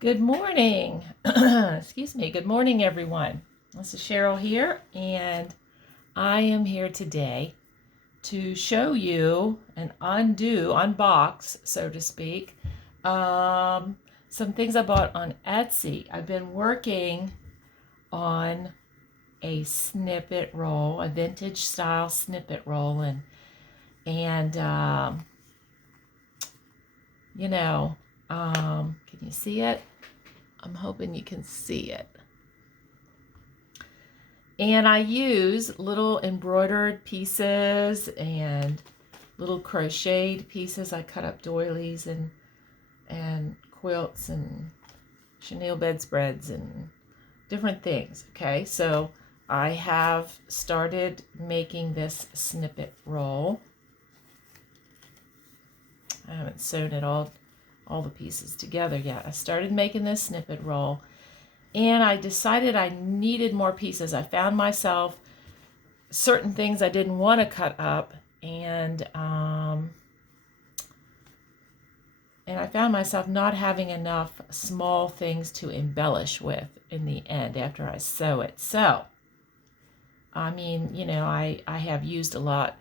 Good morning. Excuse me. Good morning, everyone. This is Cheryl here, and I am here today to show you and unbox, so to speak, some things I bought on Etsy. I've been working on a snippet roll, a vintage style snippet roll, and you know, can you see it? I'm hoping you can see it. And I use little embroidered pieces and little crocheted pieces. I cut up doilies and quilts and chenille bedspreads and different things. Okay, so I have started making this snippet roll. I haven't sewn it all the pieces together yet. I started making this snippet roll, and I decided I needed more pieces. I found myself certain things I didn't want to cut up, and I found myself not having enough small things to embellish with in the end after I sew it. So, I mean, I have used a lot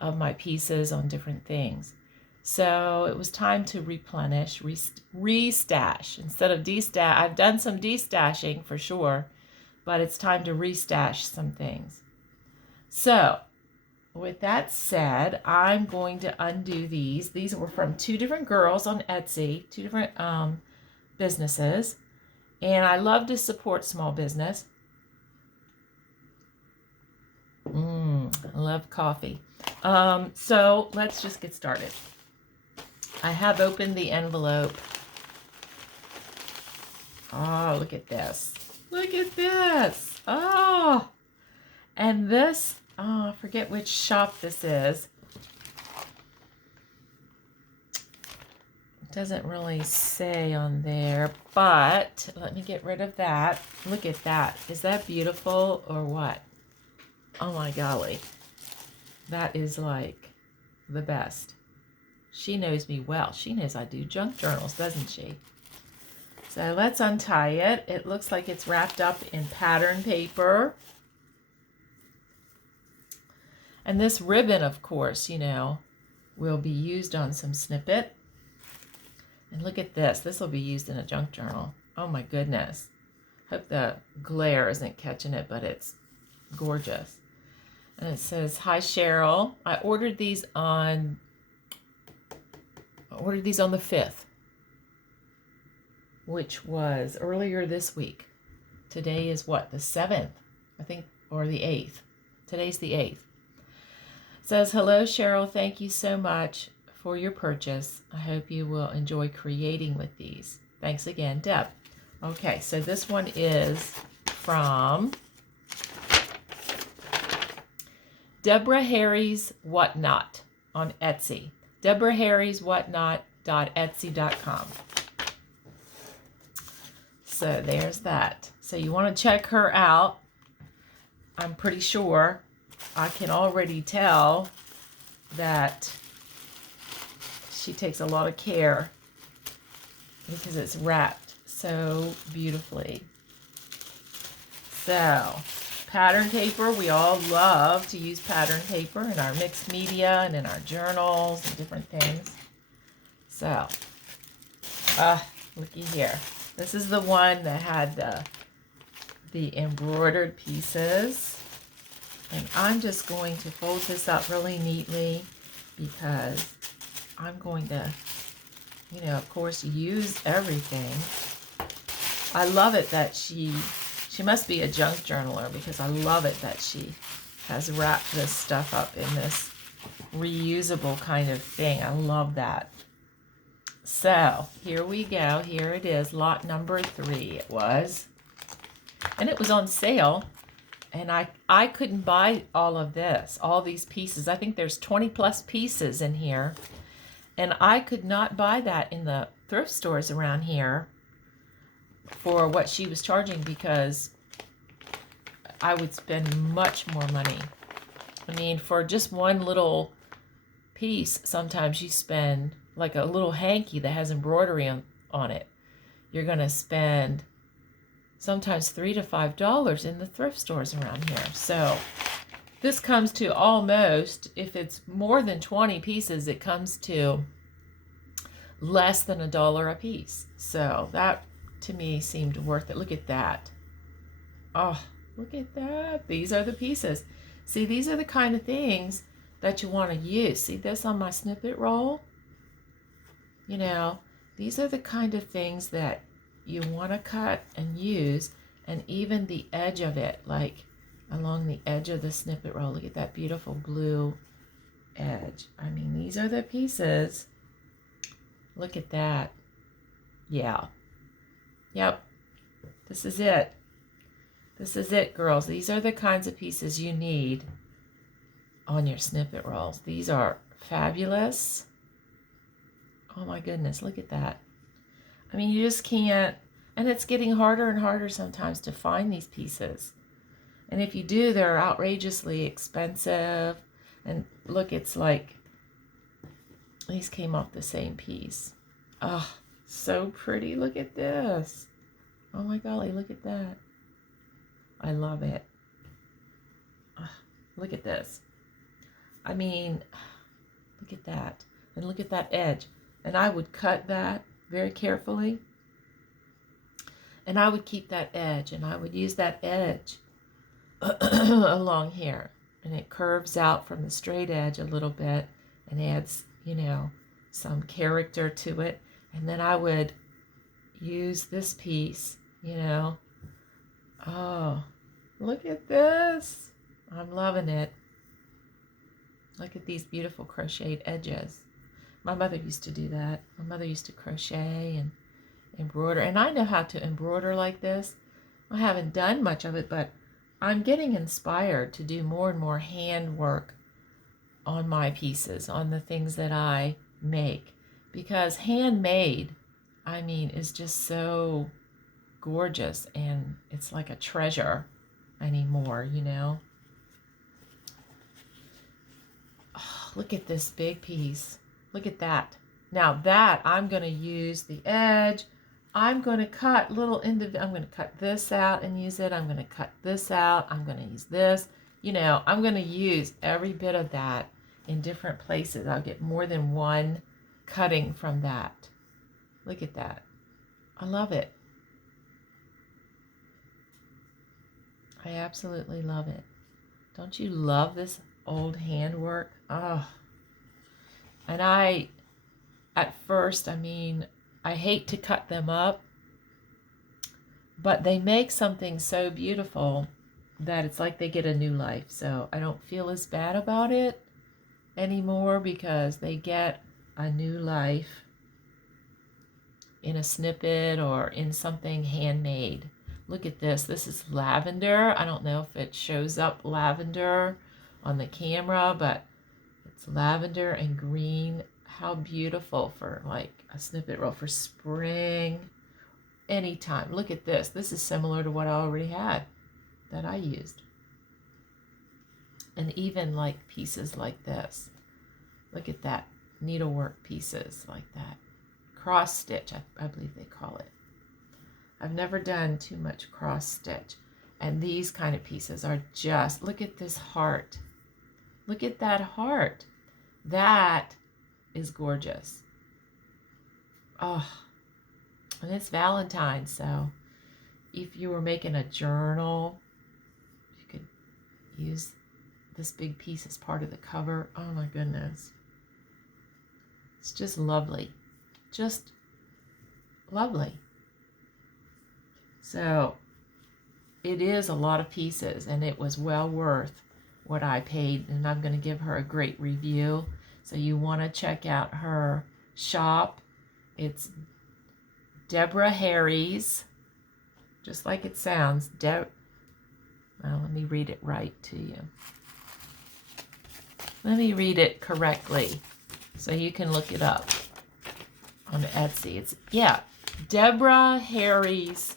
of my pieces on different things. So it was time to replenish, restash. Instead of destash, I've done some destashing for sure, but it's time to restash some things. So with that said, I'm going to undo these. These were from two different girls on Etsy, two different businesses, and I love to support small business. I love coffee. So let's just get started. I have opened the envelope. Oh, look at this. Look at this. Oh, and this, I forget which shop this is. It doesn't really say on there, but let me get rid of that. Look at that. Is that beautiful or what? Oh my golly. That is like the best. She knows me well. She knows I do junk journals, doesn't she? So let's untie it. It looks like it's wrapped up in pattern paper. And this ribbon, of course, will be used on some snippet. And look at this. This will be used in a junk journal. Oh my goodness. Hope the glare isn't catching it, but it's gorgeous. And it says, "Hi Cheryl. I ordered these on the 5th, which was earlier this week. Today is what, the 7th, I think, or the 8th. Today's the 8th. It says, "Hello, Cheryl. Thank you so much for your purchase. I hope you will enjoy creating with these. Thanks again, Deb." Okay, so this one is from Deborah Harry's Whatnot on Etsy. Deborah Harry's Whatnot.etsy.com. So there's that. So you want to check her out. I'm pretty sure I can already tell that she takes a lot of care because it's wrapped so beautifully. So, pattern paper, we all love to use pattern paper in our mixed media and in our journals and different things. So, looky here. This is the one that had the embroidered pieces. And I'm just going to fold this up really neatly because I'm going to, of course, use everything. I love it that she must be a junk journaler because I love it that she has wrapped this stuff up in this reusable kind of thing. I love that. So here we go. Here it is, lot number 3 it was. And it was on sale. And I couldn't buy all of this, all these pieces. I think there's 20 plus pieces in here. And I could not buy that in the thrift stores around here for what she was charging because I would spend much more money. I mean, for just one little piece, sometimes you spend like a little hanky that has embroidery on it. you're going to spend sometimes $3 to $5 in the thrift stores around here. So this comes to almost, if it's more than 20 pieces, it comes to less than $1 a piece. So that to me seemed worth it. Look at that. Oh, look at that. These are the pieces. See, these are the kind of things that you want to use. See this on my snippet roll? You know, these are the kind of things that you want to cut and use, and even the edge of it, like along the edge of the snippet roll. Look at that beautiful blue edge. I mean, these are the pieces. Look at that. Yeah. Yep. This is it. This is it, girls. These are the kinds of pieces you need on your snippet rolls. These are fabulous. Oh my goodness, look at that. I mean, you just can't, and it's getting harder and harder sometimes to find these pieces. And if you do, they're outrageously expensive. And look, it's like, these came off the same piece. Oh, so pretty. Look at this. Oh my golly, look at that. I love it. Oh, look at this. I mean, look at that. And look at that edge. And I would cut that very carefully. And I would keep that edge. And I would use that edge along here. And it curves out from the straight edge a little bit and adds, you know, some character to it. And then I would use this piece, you know. Oh, look at this. I'm loving it. Look at these beautiful crocheted edges. My mother used to do that. My mother used to crochet and embroider. And I know how to embroider like this. I haven't done much of it, but I'm getting inspired to do more and more handwork on my pieces, on the things that I make. Because handmade, I mean, is just so gorgeous, and it's like a treasure anymore, you know. Oh, look at this big piece. Look at that. Now that I'm going to use the edge, I'm going to cut little I'm going to cut this out and use it. I'm going to cut this out. I'm going to use this. You know, I'm going to use every bit of that in different places. I'll get more than one cutting from that. Look at that. I love it. I absolutely love it. Don't you love this old handwork? Oh. And at first, I mean, I hate to cut them up, but they make something so beautiful that it's like they get a new life. So I don't feel as bad about it anymore because they get a new life in a snippet or in something handmade. Look at this. This is lavender. I don't know if it shows up lavender on the camera, but it's lavender and green. How beautiful for like a snippet roll for spring, anytime. Look at this. This is similar to what I already had that I used. And even like pieces like this. Look at that. Needlework pieces like that. Cross stitch, I believe they call it. I've never done too much cross stitch. And these kind of pieces are just, look at this heart. Look at that heart. That is gorgeous. Oh, and it's Valentine's, so if you were making a journal, you could use this big piece as part of the cover. Oh my goodness. It's just lovely. Just lovely. So it is a lot of pieces, and it was well worth what I paid, and I'm going to give her a great review. So you want to check out her shop. It's Deborah Harry's, just like it sounds. Well, let me read it right to you. Let me read it correctly so you can look it up on Etsy. It's, yeah, Deborah Harry's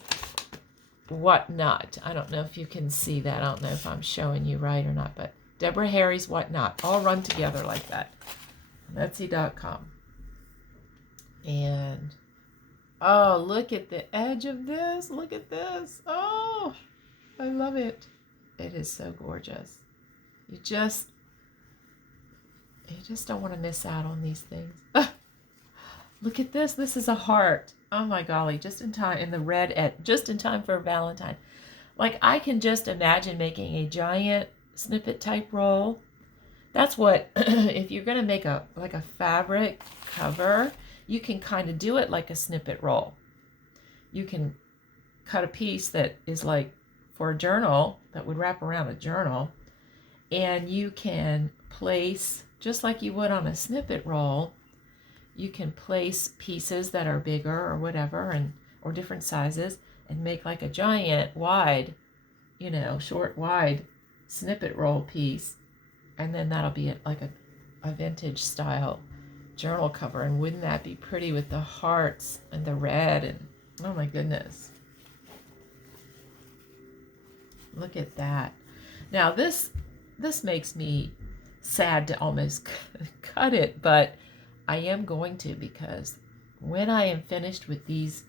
Whatnot. I don't know if you can see that. I don't know if I'm showing you right or not, but Deborah Harry's Whatnot, all run together like that. Etsy.com. And Oh, look at the edge of this. Look at this. Oh, I love it. It is so gorgeous. You just don't want to miss out on these things. Look at this. This is a heart. Oh my golly, just in time, in the red, just in time for Valentine. Like, I can just imagine making a giant snippet type roll. That's what, if you're going to make a fabric cover, you can kind of do it like a snippet roll. You can cut a piece that is like for a journal, that would wrap around a journal, and you can place, just like you would on a snippet roll, you can place pieces that are bigger or whatever, or different sizes, and make like a giant wide, short wide snippet roll piece, and then that'll be like a vintage style journal cover. And wouldn't that be pretty with the hearts and the red, and oh my goodness, look at that. Now this makes me sad to almost cut it, but I am going to, because when I am finished with these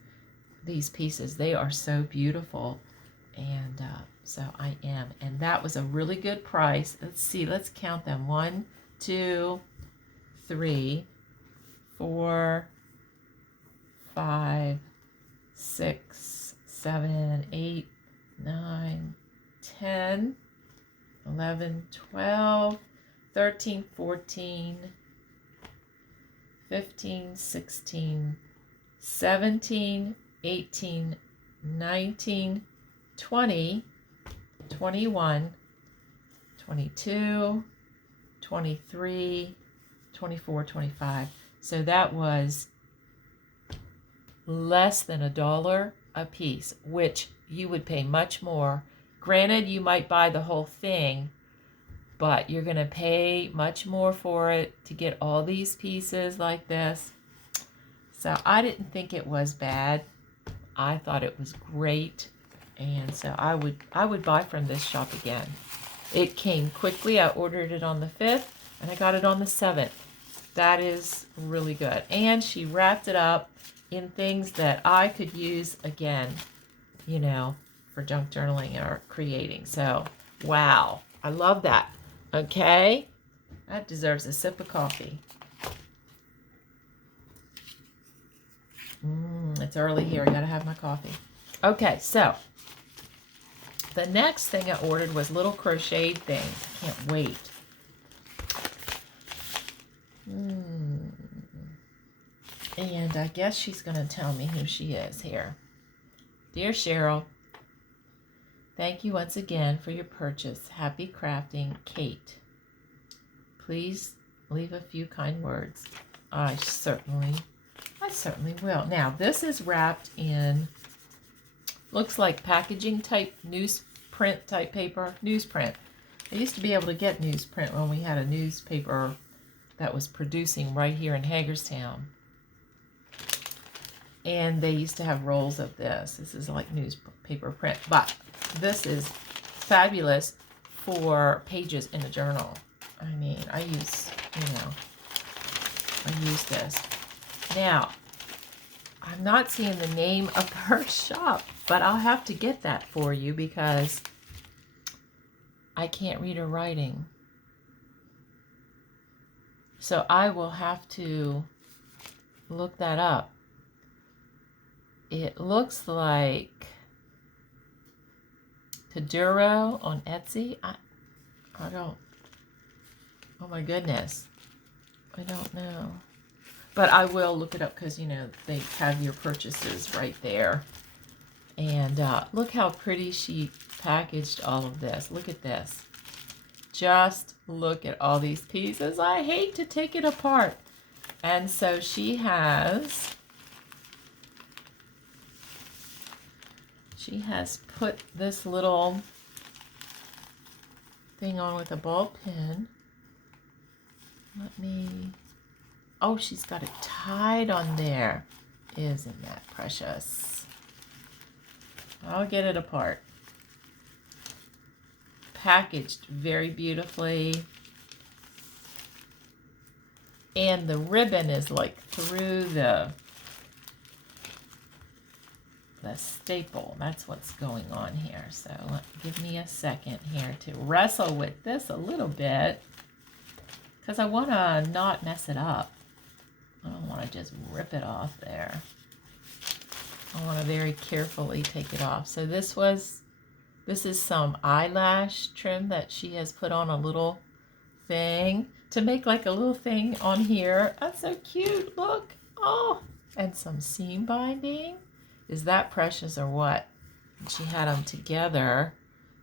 pieces, they are so beautiful, and so I am. And that was a really good price. Let's see, let's count them. 1, 2, 3, 4, 5, 6, 7, 8, 9, 10, 11, 12, 13, 14, 15, 16, 17, 18, 19, 20, 21, 22, 23, 24, 25. So that was less than $1 a piece, which you would pay much more. Granted, you might buy the whole thing, but you're going to pay much more for it to get all these pieces like this. So I didn't think it was bad. I thought it was great. And so I would buy from this shop again. It came quickly. I ordered it on the 5th and I got it on the 7th. That is really good. And she wrapped it up in things that I could use again, for junk journaling or creating. So, wow. I love that. Okay, that deserves a sip of coffee. It's early here. I gotta have my coffee. Okay, so the next thing I ordered was little crocheted things. I can't wait. And I guess she's gonna tell me who she is here. Dear Cheryl, thank you once again for your purchase. Happy crafting, Kate. Please leave a few kind words. I certainly will. Now, this is wrapped in, looks like packaging type, newsprint type paper. Newsprint. I used to be able to get newsprint when we had a newspaper that was producing right here in Hagerstown. And they used to have rolls of this. This is like newspaper print, but this is fabulous for pages in a journal. I mean, I use this. Now, I'm not seeing the name of her shop, but I'll have to get that for you because I can't read her writing. So I will have to look that up. It looks like Taduro on Etsy. I don't, oh my goodness. I don't know. But I will look it up because, they have your purchases right there. And look how pretty she packaged all of this. Look at this. Just look at all these pieces. I hate to take it apart. And so she has put this little thing on with a ball pen. Oh, she's got it tied on there. Isn't that precious? I'll get it apart. Packaged very beautifully. And the ribbon is like through the the staple. That's what's going on here. So give me a second here to wrestle with this a little bit because I want to not mess it up. I don't want to just rip it off there. I want to very carefully take it off. So this is some eyelash trim that she has put on a little thing to make like a little thing on here. That's so cute. Look. Oh, and some seam binding. Is that precious or what? And she had them together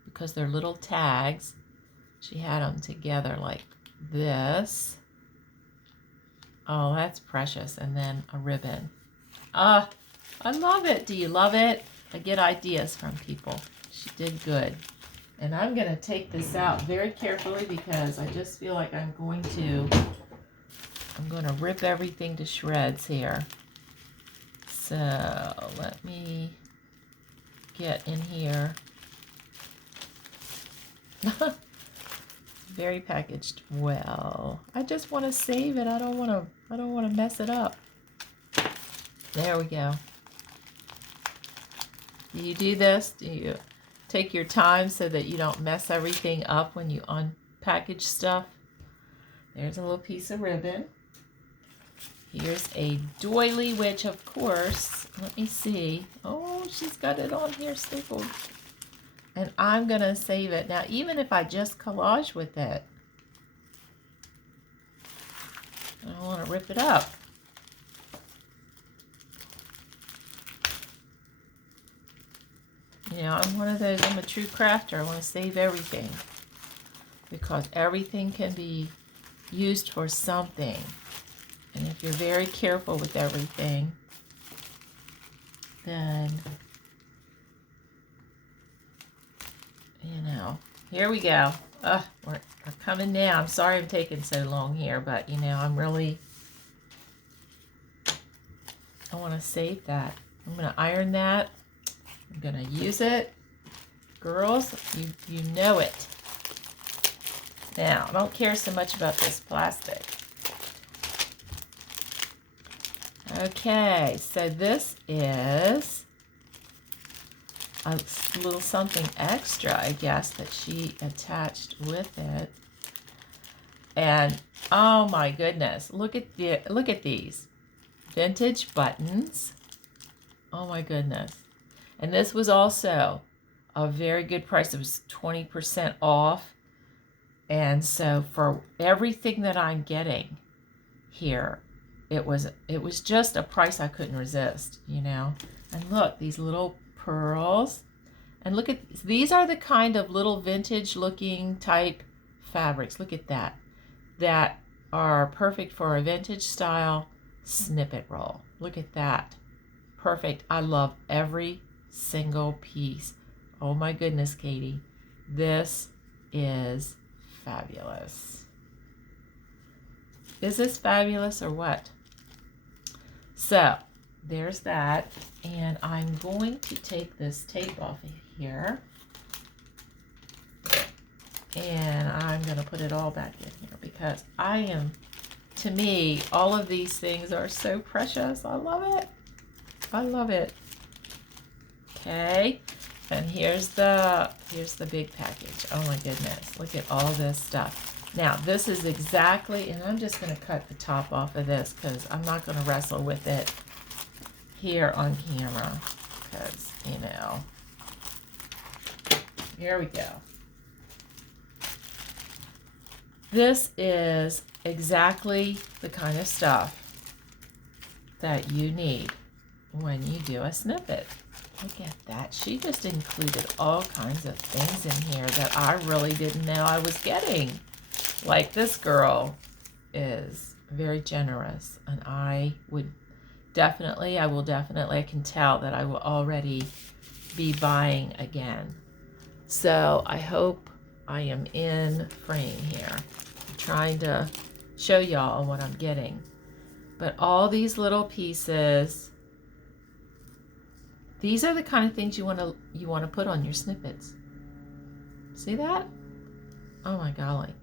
because they're little tags. She had them together like this. Oh, that's precious. And then a ribbon. I love it. Do you love it? I get ideas from people. She did good. And I'm going to take this out very carefully because I just feel like I'm going to rip everything to shreds here. So let me get in here. Very packaged well. I just want to save it. I don't want to mess it up. There we go. Do you do this? Do you take your time so that you don't mess everything up when you unpackage stuff? There's a little piece of ribbon. Here's a doily, which of course, let me see. Oh, she's got it on here stapled. And I'm going to save it. Now, even if I just collage with it, I don't want to rip it up. You know, I'm one of those, I'm a true crafter. I want to save everything because everything can be used for something. And if you're very careful with everything, then, you know, here we go. We're coming now. I'm sorry I'm taking so long here, but, you know, I want to save that. I'm going to iron that. I'm going to use it. Girls, you know it. Now, I don't care so much about this plastic. Okay, so this is a little something extra, I guess, that she attached with it. And oh my goodness, look at these vintage buttons. Oh my goodness. And this was also a very good price. It was 20% off. And so for everything that I'm getting here, it was just a price I couldn't resist, you know. And look, these little pearls. And look at, these are the kind of little vintage looking type fabrics. Look at that. That are perfect for a vintage style snippet roll. Look at that. Perfect. I love every single piece. Oh my goodness, Katie. This is fabulous. Is this fabulous or what? So there's that, and I'm going to take this tape off of here, and I'm going to put it all back in here because to me, all of these things are so precious. I love it. I love it. Okay, and here's the big package. Oh my goodness, look at all this stuff. Now, this is exactly, and I'm just going to cut the top off of this because I'm not going to wrestle with it here on camera because, you know, here we go. This is exactly the kind of stuff that you need when you do a snippet. Look at that. She just included all kinds of things in here that I really didn't know I was getting. Like, this girl is very generous, and I will definitely, I can tell that I will already be buying again. So I hope I am in frame here. I'm trying to show y'all what I'm getting. But all these little pieces, these are the kind of things you want to put on your snippets. See that? Oh my golly.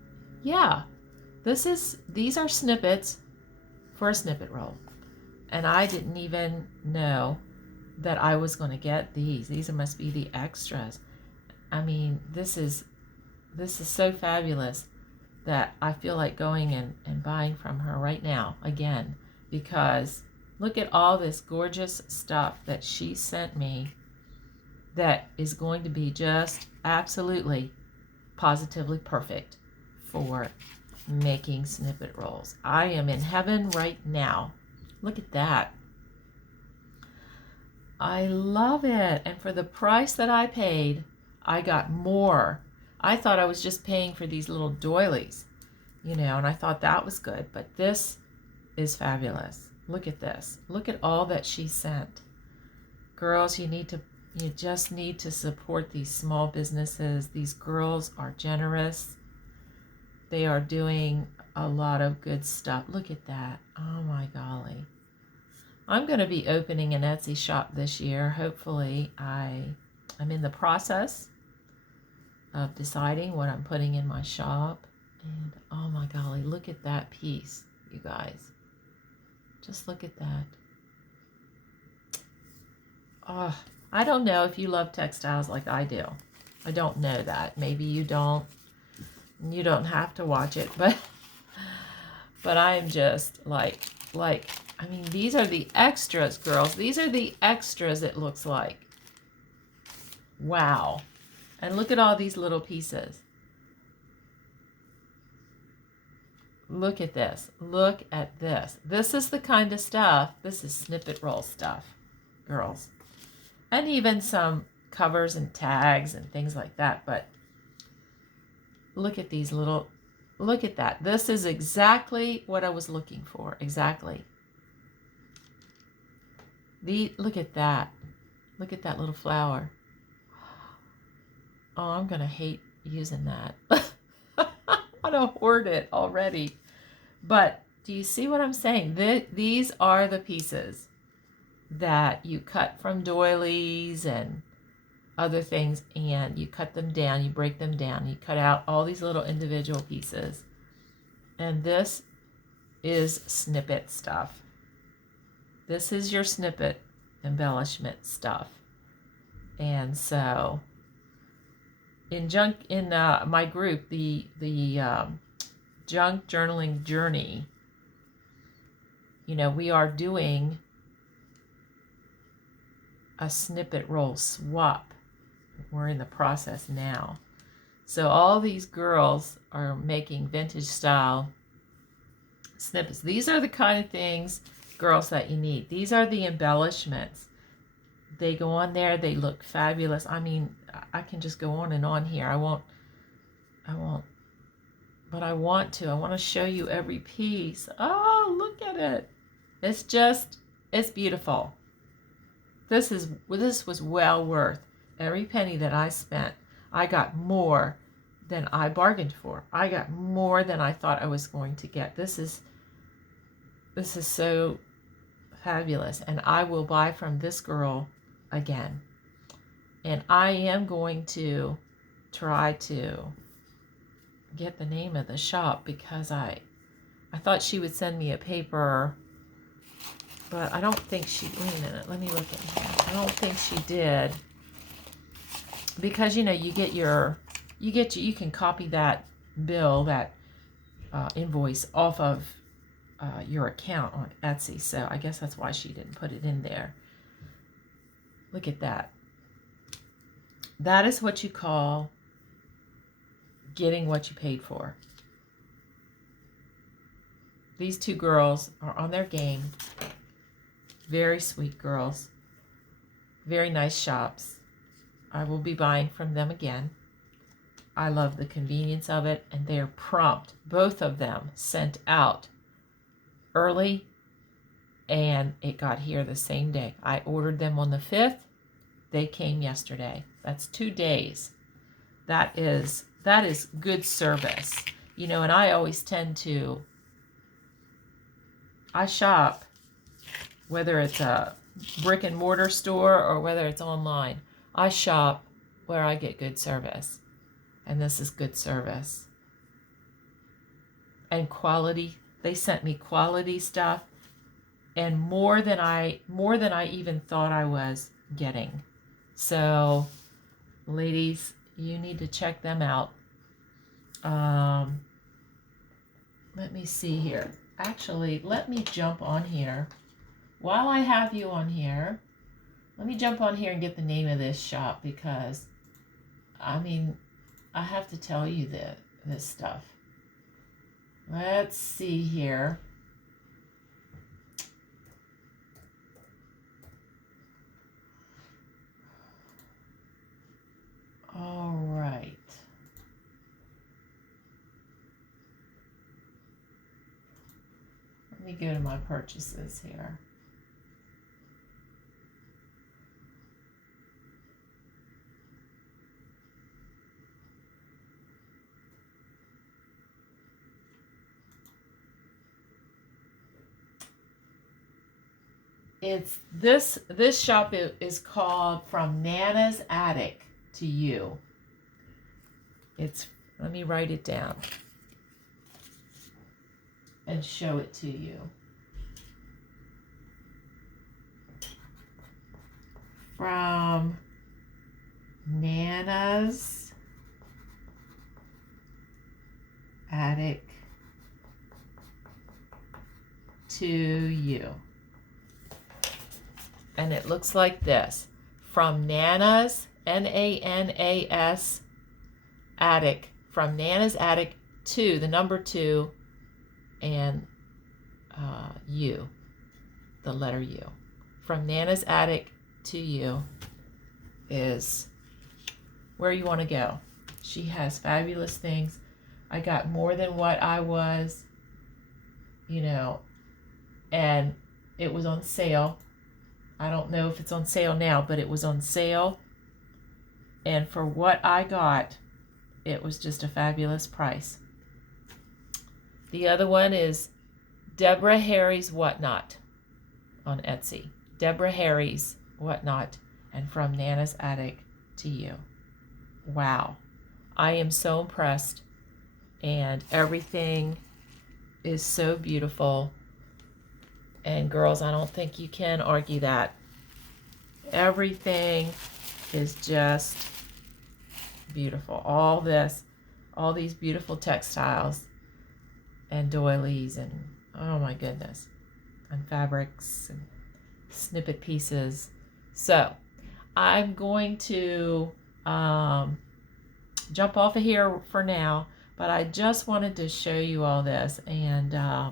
Yeah, these are snippets for a snippet roll. And I didn't even know that I was going to get these. These must be the extras. I mean, this is so fabulous that I feel like going and buying from her right now again, because look at all this gorgeous stuff that she sent me that is going to be just absolutely positively perfect for making snippet rolls. I am in heaven right now. Look at that. I love it. And for the price that I paid, I got more. I thought I was just paying for these little doilies, you know, and I thought that was good. But this is fabulous. Look at this. Look at all that she sent. Girls, you just need to support these small businesses. These girls are generous. They are doing a lot of good stuff. Look at that. Oh my golly. I'm going to be opening an Etsy shop this year. Hopefully, I'm in the process of deciding what I'm putting in my shop. And oh my golly, look at that piece, you guys. Just look at that. Oh, I don't know if you love textiles like I do. I don't know that. Maybe you don't. You don't have to watch it, but I am just like, I mean, these are the extras, girls. These are the extras, it looks like. Wow. And look at all these little pieces. Look at this. Look at this. This is the kind of stuff, this is snippet roll stuff, girls. And even some covers and tags and things like that. But look at these little, look at that. This is exactly what I was looking for. Exactly. Look at that. Look at that little flower. Oh, I'm going to hate using that. I don't hoard it already. But do you see what I'm saying? These are the pieces that you cut from doilies and other things, and you cut them down, you break them down, you cut out all these little individual pieces. And this is snippet stuff. This is your snippet embellishment stuff. And so in my group, the Junk Journaling Journey, you know, we are doing a snippet roll swap. We're in the process now. So all these girls are making vintage style snippets. These are the kind of things, girls, that you need. These are the embellishments. They go on there. They look fabulous. I mean, I can just go on and on here. I won't, but I want to. I want to show you every piece. Oh, look at it. It's beautiful. This was well worth every penny that I spent. I got more than I bargained for. I got more than I thought I was going to get. This is so fabulous, and I will buy from this girl again. And I am going to try to get the name of the shop, because I thought she would send me a paper, but I don't think she, wait a minute, let me look at here. I don't think she did, because you know, you can copy that bill, that invoice off of your account on Etsy. So I guess that's why she didn't put it in there. Look at that. That is what you call getting what you paid for. These two girls are on their game. Very sweet girls. Very nice shops. I will be buying from them again. I love the convenience of it, and they're prompt. Both of them sent out early, and it got here the same day. I ordered them on the 5th. They came yesterday. That's 2 days. That is good service. You know, and I always tend to, I shop, whether it's a brick and mortar store or whether it's online. I shop where I get good service. And this is good service. And quality. They sent me quality stuff. and more than I even thought I was getting. So, ladies, you need to check them out. Let me see here. Actually, let me jump on here. While I have you on here, let me jump on here and get the name of this shop, because, I mean, I have to tell you this stuff. Let's see here. All right. Let me go to my purchases here. It's this shop is called From Nana's Attic to You. Let me write it down and show it to you. From Nana's Attic to You. And it looks like this. From Nana's, N-A-N-A-S, Attic. From Nana's Attic to, the number 2, and U, the letter U. From Nana's Attic to You is where you want to go. She has fabulous things. I got more than what I was, and it was on sale. I don't know if it's on sale now, but it was on sale. And for what I got, it was just a fabulous price. The other one is Deborah Harry's Whatnot on Etsy. Deborah Harry's Whatnot, and From Nana's Attic to You. Wow. I am so impressed, and everything is so beautiful. And girls, I don't think you can argue that. Everything is just beautiful. All these beautiful textiles and doilies, and oh my goodness, and fabrics and snippet pieces. So I'm going to jump off of here for now, but I just wanted to show you all this, and I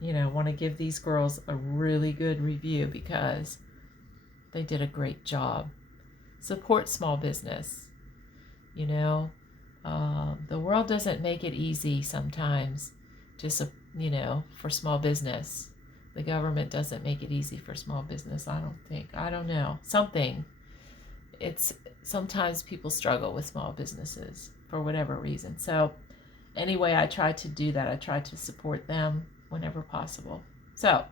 want to give these girls a really good review because they did a great job. Support small business. The world doesn't make it easy sometimes for small business. The government doesn't make it easy for small business, I don't think. I don't know. Sometimes people struggle with small businesses for whatever reason. So anyway, I try to do that. I try to support them whenever possible. So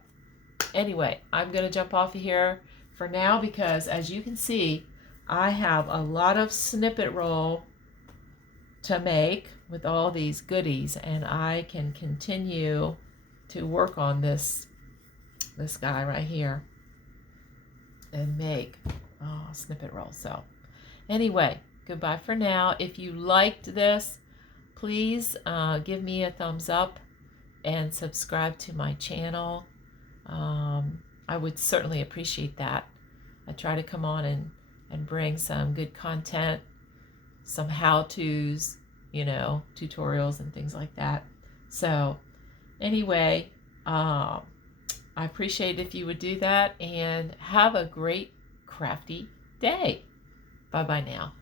anyway, I'm going to jump off of here for now because, as you can see, I have a lot of snippet roll to make with all these goodies, and I can continue to work on this guy right here and make snippet roll. So anyway, goodbye for now. If you liked this, please give me a thumbs up and subscribe to my channel. I would certainly appreciate that. I try to come on and bring some good content, some how-tos, tutorials and things like that. So anyway, I appreciate if you would do that, and have a great crafty day. Bye-bye now.